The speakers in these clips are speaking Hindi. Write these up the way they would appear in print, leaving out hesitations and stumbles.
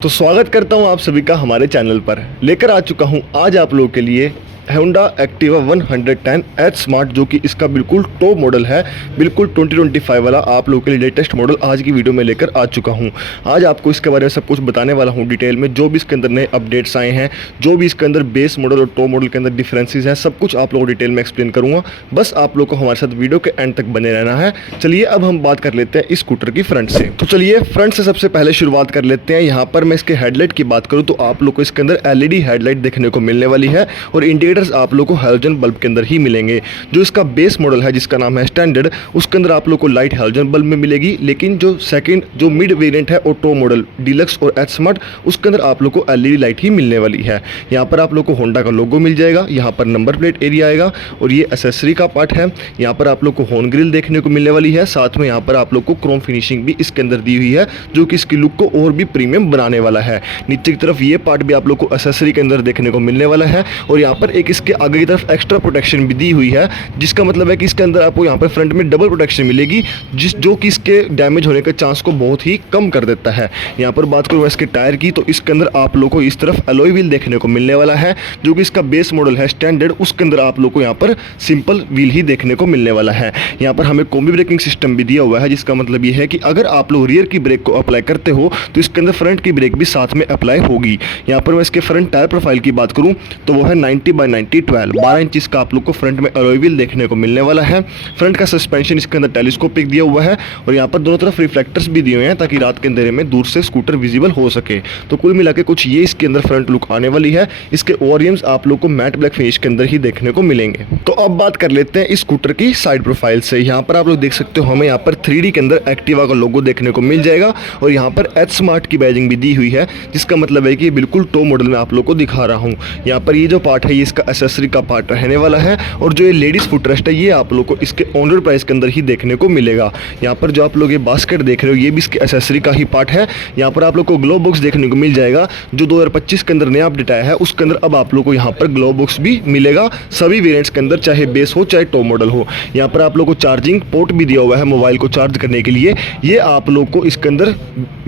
तो स्वागत करता हूं आप सभी का हमारे चैनल पर। लेकर आ चुका हूं आज आप लोगों के लिए होंडा एक्टिवा 110 एच स्मार्ट, जो कि इसका बिल्कुल टॉप मॉडल है, बिल्कुल 2025 वाला आप लोगों के लिए लेटेस्ट मॉडल आज की वीडियो में लेकर आ चुका हूं। आज आपको इसके बारे में सब कुछ बताने वाला हूं डिटेल में, जो भी इसके अंदर नए अपडेट्स आए हैं, जो भी इसके अंदर बेस मॉडल और टॉप मॉडल के अंदर डिफरेंसेस हैं, सब कुछ आप लोगों को डिटेल में एक्सप्लेन करूँगा। बस आप लोग को हमारे साथ वीडियो के एंड तक बने रहना है। चलिए अब हम बात कर लेते हैं इस स्कूटर की फ्रंट से। तो चलिए फ्रंट से सबसे पहले शुरुआत कर लेते हैं। यहाँ पर मैं इसके हेडलाइट की बात करूँ तो आप लोग को इसके अंदर LED हेडलाइट देखने को मिलने वाली है और इंडिकेटर्स आप लोग को हैलोजन बल्ब के अंदर ही मिलेंगे। जो इसका बेस मॉडल है जिसका नाम है स्टैंडर्ड, उसके अंदर आप लोग को लाइट हैलोजन बल्ब में मिलेगी, लेकिन जो मिड वेरिएंट है और टॉप मॉडल डीलक्स और एच स्मार्ट, उसके अंदर आप लोग को LED लाइट ही मिलने वाली है। यहाँ पर आप लोग को होंडा का लोगो मिल जाएगा, यहाँ पर नंबर प्लेट एरिया आएगा और ये एसेसरी का पार्ट है। यहाँ पर आप लोग को हॉर्न ग्रिल देखने को मिलने वाली है, साथ में यहाँ पर आप लोग को क्रोम फिनिशिंग भी इसके अंदर दी हुई है, जो कि इसकी लुक को और भी प्रीमियम बनाने वाला है। नीचे की तरफ ये पार्ट भी आप लोग को एसेसरी के अंदर देखने को मिलने वाला है और यहाँ पर एक इसके आगे की तरफ एक्स्ट्रा प्रोटेक्शन भी दी हुई है, जिसका मतलब है कि इसके अंदर आपको यहाँ पर फ्रंट में डबल प्रोटेक्शन मिलेगी, जो कि इसके डैमेज होने के चांस को बहुत ही कम कर देता है। यहाँ पर बात करूँ इसके टायर की तो इसके अंदर आप लोग को इस तरफ अलॉय व्हील देखने को मिलने वाला है, जो कि इसका बेस मॉडल है स्टैंडर्ड, उसके अंदर आप लोग को यहाँ पर सिंपल व्हील ही देखने को मिलने वाला है। यहाँ पर हमें कॉम्बी ब्रेकिंग सिस्टम भी दिया हुआ है, जिसका मतलब ये है कि अगर आप लोग रियर की ब्रेक को अप्लाई करते हो तो इसके अंदर फ्रंट की ब्रेक भी साथ में अप्लाई होगी। यहाँ पर मैं इसके फ्रंट टायर प्रोफाइल की बात करूँ तो वो है 90/90 12 इंच का आप लोग को फ्रंट में अलॉय व्हील देखने को मिलने वाला है। फ्रंट का सस्पेंशन इसके अंदर टेलीस्कोपिक दिया हुआ है और यहाँ पर दोनों तरफ रिफ्लेक्टर्स भी दिए हुए हैं ताकि रात के अंधेरे में दूर से स्कूटर विजिबल हो सके। तो कुल मिला के कुछ ये इसके अंदर फ्रंट लुक आने वाली है। इसके ओरियम्स आप लोग को मैट ब्लैक फिनिश के अंदर ही देखने को मिलेंगे। तो अब बात कर लेते हैं इस स्कूटर की साइड प्रोफाइल से। यहाँ पर आप लोग देख सकते हो हमें यहाँ पर 3D के अंदर एक्टिवा का लोगो देखने को मिल जाएगा और यहाँ पर एच स्मार्ट की बैजिंग भी दी हुई है, जिसका मतलब है कि बिल्कुल टॉप मॉडल में आप लोग को दिखा रहा हूँ। यहाँ पर ये जो पार्ट है ये इसका एसेसरी का पार्ट रहने वाला है और जो ये लेडीज फुटरेस्ट है ये आप लोग को इसके ऑनरोड प्राइस के अंदर ही देखने को मिलेगा। यहाँ पर जो आप लोग ये बास्केट देख रहे हो ये भी इसके एसेसरी का ही पार्ट है। यहाँ पर आप लोग को ग्लो बॉक्स देखने को मिल जाएगा, जो 2025 के अंदर नया अपडेट आया है उसके अंदर अब आप लोग को यहाँ पर ग्लो बॉक्स भी मिलेगा सभी वेरिएंट्स के अंदर, चाहे बेस हो चाहे टॉप मॉडल हो। यहाँ पर आप लोग को चार्जिंग पोर्ट भी दिया हुआ है मोबाइल को चार्ज करने के लिए, ये आप लोग को इसके अंदर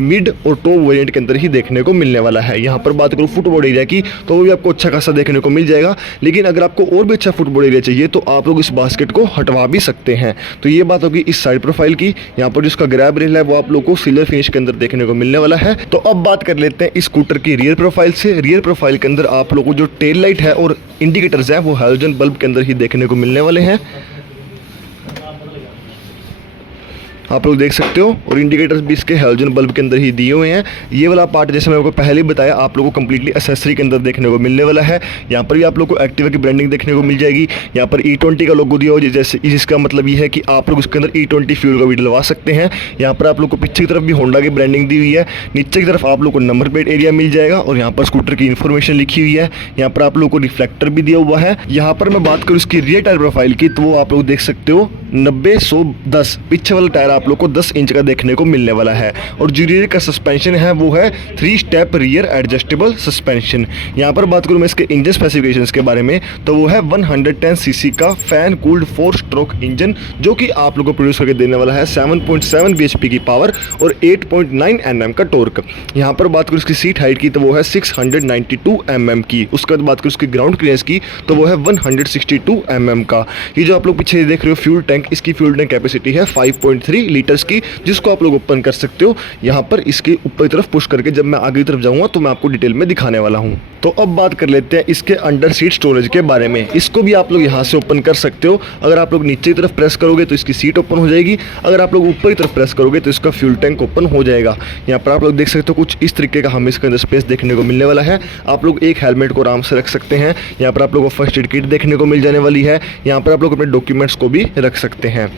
मिड और टॉप वेरिएंट के अंदर ही देखने को मिलने वाला है। यहाँ पर बात करूँ फुटबोर्ड एरिया की तो वो भी आपको अच्छा खासा देखने को मिल जाएगा, लेकिन अगर आपको और भी अच्छा फुटबोर्ड एरिया चाहिए तो आप लोग इस बास्केट को हटवा भी सकते हैं। तो ये बात होगी इस साइड प्रोफाइल की। यहाँ पर जिसका ग्रैब रेल है वो आप लोग को सिल्वर फिनिश के अंदर देखने को मिलने वाला है। तो अब बात कर लेते हैं इस स्कूटर की रियर प्रोफाइल से। रियर प्रोफाइल के अंदर आप लोगों को जो टेल लाइट है और इंडिकेटर्स है वो हैलोजन बल्ब के अंदर ही देखने को मिलने वाले हैं, आप लोग देख सकते हो, और इंडिकेटर्स भी इसके हैलोजन बल्ब के अंदर ही दिए हुए हैं। ये वाला पार्ट जैसे मैंने आपको पहले ही बताया आप लोगों को कंप्लीटली एसेसरी के अंदर देखने को मिलने वाला है। यहाँ पर भी आप लोग को एक्टिवा की ब्रांडिंग देखने को मिल जाएगी। यहाँ पर E20 का लोगो दिया हुआ है, जैसे जिसका मतलब ये है कि आप लोग उसके अंदर E20 फ्यूल का भी डलवा सकते हैं। यहाँ पर आप लोग को पीछे की तरफ भी होंडा की ब्रांडिंग दी हुई है, नीचे की तरफ आप लोग को नंबर प्लेट एरिया मिल जाएगा और यहाँ पर स्कूटर की इन्फॉर्मेशन लिखी हुई है। यहाँ पर आप लोग को रिफ्लेक्टर भी दिया हुआ है। यहाँ पर मैं बात करूँ इसकी रियर टायर प्रोफाइल की तो वो आप लोग देख सकते हो 90/110, पीछे वाला टायर आप लोग को 10 इंच देखने को मिलने वाला है और जो रियर का सस्पेंशन है वो है 3 स्टेप रियर एडजस्टेबल सस्पेंशन। यहाँ पर बात करूँ मैं इसके इंजन स्पेसिफिकेशंस के बारे में तो वो है 110 सीसी का फैन कूल्ड 4 स्ट्रोक इंजन, जो कि आप लोगों को प्रोड्यूस करके देने वाला है 7.7 bhp की पावर और 8.9 Nm का टॉर्क। यहाँ पर बात करूँ इसकी सीट हाइट की तो वो है 692 mm की। उसके बाद बात करूँ इसकी ग्राउंड क्लियरेंस की तो वो है 162 mm का। ये जो आप लोग पीछे देख रहे हो फ्यूल टैंक, इसकी फ्यूल टैंक कैपेसिटी है 5.3 लीटर्स की, जिसको आप लोग ओपन कर सकते हो यहाँ पर इसके ऊपर की तरफ पुश करके। जब मैं आगे की तरफ जाऊंगा तो मैं आपको डिटेल में दिखाने वाला हूँ। तो अब बात कर लेते हैं इसके अंडर सीट स्टोरेज के बारे में। इसको भी आप लोग यहाँ से ओपन कर सकते हो। अगर आप लोग नीचे की तरफ प्रेस करोगे तो इसकी सीट ओपन हो जाएगी, अगर आप लोग ऊपर की तरफ प्रेस करोगे तो इसका फ्यूल टैंक ओपन हो जाएगा। यहाँ पर आप लोग देख सकते हो कुछ इस तरीके का हमें इसके अंदर स्पेस देखने को मिलने वाला है। आप लोग एक हेलमेट को आराम से रख सकते हैं। यहाँ पर आप लोगों को फर्स्ट एड किट देखने को मिल जाने वाली है। यहाँ पर आप लोग अपने डॉक्यूमेंट्स को भी रख सकते हैं।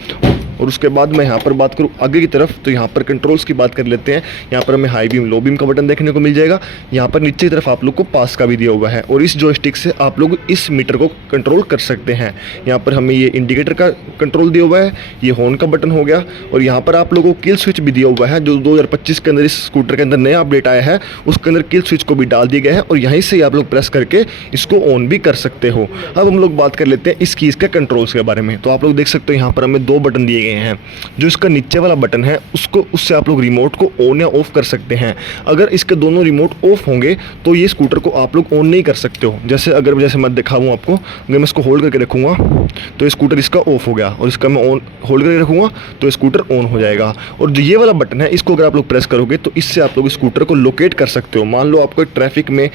और उसके बाद मैं यहाँ पर बात करूँ आगे की तरफ तो यहाँ पर कंट्रोल्स की बात कर लेते हैं। यहाँ पर हमें हाई बीम लो बीम का बटन देखने को मिल जाएगा। यहाँ पर नीचे की तरफ आप लोग को पास का भी दिया हुआ है और इस जॉयस्टिक से आप लोग इस मीटर को कंट्रोल कर सकते हैं। यहाँ पर हमें ये इंडिकेटर का कंट्रोल दिया हुआ है, ये हॉर्न का बटन हो गया और यहाँ पर आप लोगों को किल स्विच भी दिया हुआ है, जो 2025 के अंदर इस स्कूटर के अंदर नया अपडेट आया है उसके अंदर किल स्विच को भी डाल दिया गया है और यहीं से आप लोग प्रेस करके इसको ऑन भी कर सकते हो। अब हम लोग बात कर लेते हैं इस कीज़ के कंट्रोल्स के बारे में। तो आप लोग देख सकते हो यहाँ पर हमें 2 बटन दिए गए हैं। जो इसका नीचे वाला बटन है उससे आप लोग रिमोट को ऑन या ऑफ कर सकते हैं। अगर इसके दोनों रिमोट ऑफ होंगे तो ये स्कूटर को आप लोग ऑन नहीं कर सकते हो। जैसे मैं दिखाऊँ आपको, अगर मैं इसको होल्ड करके रखूँगा तो ये स्कूटर इसका ऑफ हो गया, और इसका मैं ऑन होल्ड करके रखूँगा तो स्कूटर ऑन हो जाएगा। और जो ये वाला बटन है इसको अगर आप लोग प्रेस करोगे तो इससे आप लोग स्कूटर को लोकेट कर सकते हो। मान लो आपको ट्रैफिक में,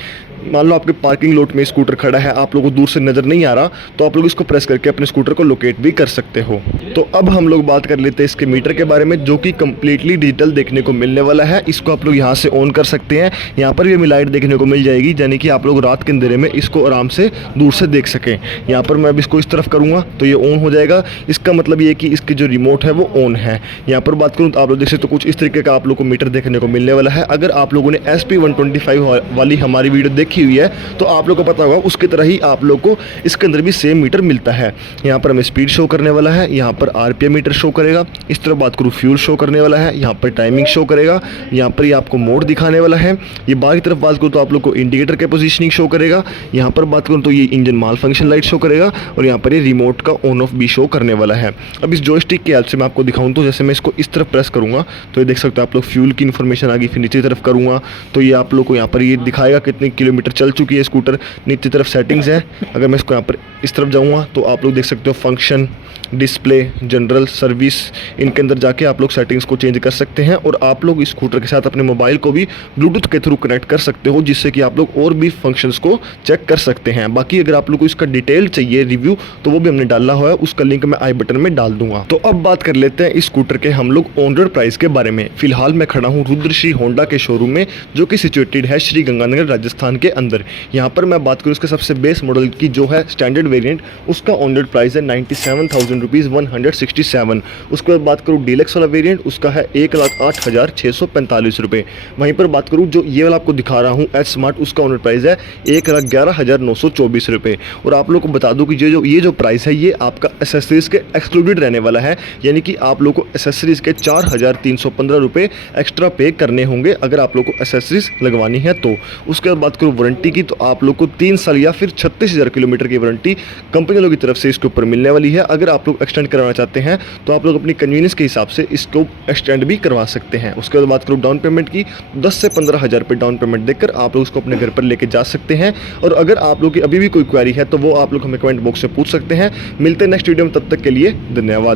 मान लो आपके पार्किंग लॉट में स्कूटर खड़ा है, आप लोगों को दूर से नज़र नहीं आ रहा, तो आप लोग इसको प्रेस करके अपने स्कूटर को लोकेट भी कर सकते हो। तो अब हम लोग बात कर लेते हैं इसके मीटर के बारे में, जो कि कम्प्लीटली डिजिटल देखने को मिलने वाला है। इसको आप लोग यहाँ से ऑन कर सकते हैं, यहाँ पर भी हमें लाइट देखने को मिल जाएगी, यानी कि आप लोग रात के अंधेरे में इसको आराम से दूर से देख सकें। यहाँ पर मैं अब इसको इस तरफ करूँगा तो ये ऑन हो जाएगा। इसका मतलब ये कि इसकी जो रिमोट है वो ऑन है। यहाँ पर बात करूँ तो आप लोग देख सकते हो कुछ इस तरीके का आप लोग को मीटर देखने को मिलने वाला है। अगर आप लोगों ने SP125 वाली हमारी वीडियो देखी हुई है तो आप लोग को पता होगा, उसकी तरह ही आप लोग को इसके अंदर भी सेम मीटर मिलता है। यहाँ पर हमें स्पीड शो करने वाला है, यहाँ पर RPM मीटर शो करेगा। इस तरह बात करूँ फ्यूल शो करने वाला है, यहाँ पर टाइमिंग शो करेगा, यहाँ पर ये आपको मोड दिखाने वाला है। ये बाहर की तरफ बात करूँ तो आप लोग को इंडिकेटर के पोजीशनिंग शो करेगा। यहाँ पर बात करूँ तो ये इंजन माल फंक्शन लाइट शो करेगा, और यहाँ पर ये रिमोट का ऑन ऑफ भी शो करने वाला है। अब इस जॉयस्टिक की हेल्प से मैं आपको दिखाऊँ तो जैसे मैं इसको इस तरफ प्रेस करूँगा तो ये देख सकते हो आप लोग फ्यूल की इन्फॉर्मेशन आ गई। फिर नीचे की तरफ करूँगा तो ये आप लोग को यहाँ पर ये दिखाएगा कितने किलोमीटर चल चुकी है स्कूटर। नीचे तरफ सेटिंग्स है, अगर मैं इसको यहाँ पर इस तरफ जाऊँगा तो आप लोग देख सकते हो फंक्शन, डिस्प्ले, जनरल, सर्विस, इनके अंदर जाके आप लोग सेटिंग्स को चेंज कर सकते हैं। और आप लोग इस स्कूटर के साथ अपने मोबाइल को भी ब्लूटूथ के थ्रू कनेक्ट कर सकते हो, जिससे कि आप लोग और भी फंक्शंस को चेक कर सकते हैं। बाकी अगर आप लोग को इसका डिटेल चाहिए रिव्यू तो वो भी हमने डाला हुआ है, उसका लिंक मैं आई बटन में डाल दूंगा। तो अब बात कर लेते हैं इस स्कूटर के हम लोग ऑन रोड प्राइस के बारे में। फिलहाल मैं खड़ा हूँ रुद्रश्री होंडा के शोरूम में, जो कि सिचुएटेड है श्री गंगानगर राजस्थान के अंदर। यहाँ पर मैं बात करूँ इसके सबसे बेस मॉडल की जो है स्टैंडर्ड वेरिएंट, उसका ऑन रोड प्राइस है 97,000 रुपीज़ 167। उसके बाद बात करूँ डीलक्स वाला वेरिएंट, उसका है 1,08,645 रुपये। वहीं पर बात करूँ जो ये वाला आपको दिखा रहा हूँ एच स्मार्ट, उसका ऑन रोड प्राइस है 1,11,924 रुपये। और आप लोग को बता दूँ कि ये जो प्राइस है ये आपका एसेसरीज के एक्सक्लूडेड रहने वाला है, यानी कि आप लोग को एसेसरीज के 4,315 रुपये एक्स्ट्रा पे करने होंगे अगर आप लोग को एसेसरीज लगवानी है तो। उसके बाद बात करूँ वारंटी की, तो आप लोग को 3 साल या फिर 36,000 किलोमीटर की वारंटी कंपनी वालों की तरफ से इसके ऊपर मिलने वाली है। अगर आप लोग एक्सटेंड करवाना चाहते हैं तो आप लोग अपनी कन्वीनियंस के हिसाब से इसको एक्सटेंड भी करवा सकते हैं। उसके बाद बात करूँ डाउन पेमेंट की, 10 से 15,000 रुपये डाउन पेमेंट देकर आप लोग उसको अपने घर पर लेके जा सकते हैं। और अगर आप लोग की अभी भी कोई क्वेरी है तो वो आप लोग हमें कमेंट बॉक्स से पूछ सकते हैं। मिलते हैं नेक्स्ट वीडियो में, तब तक के लिए धन्यवाद।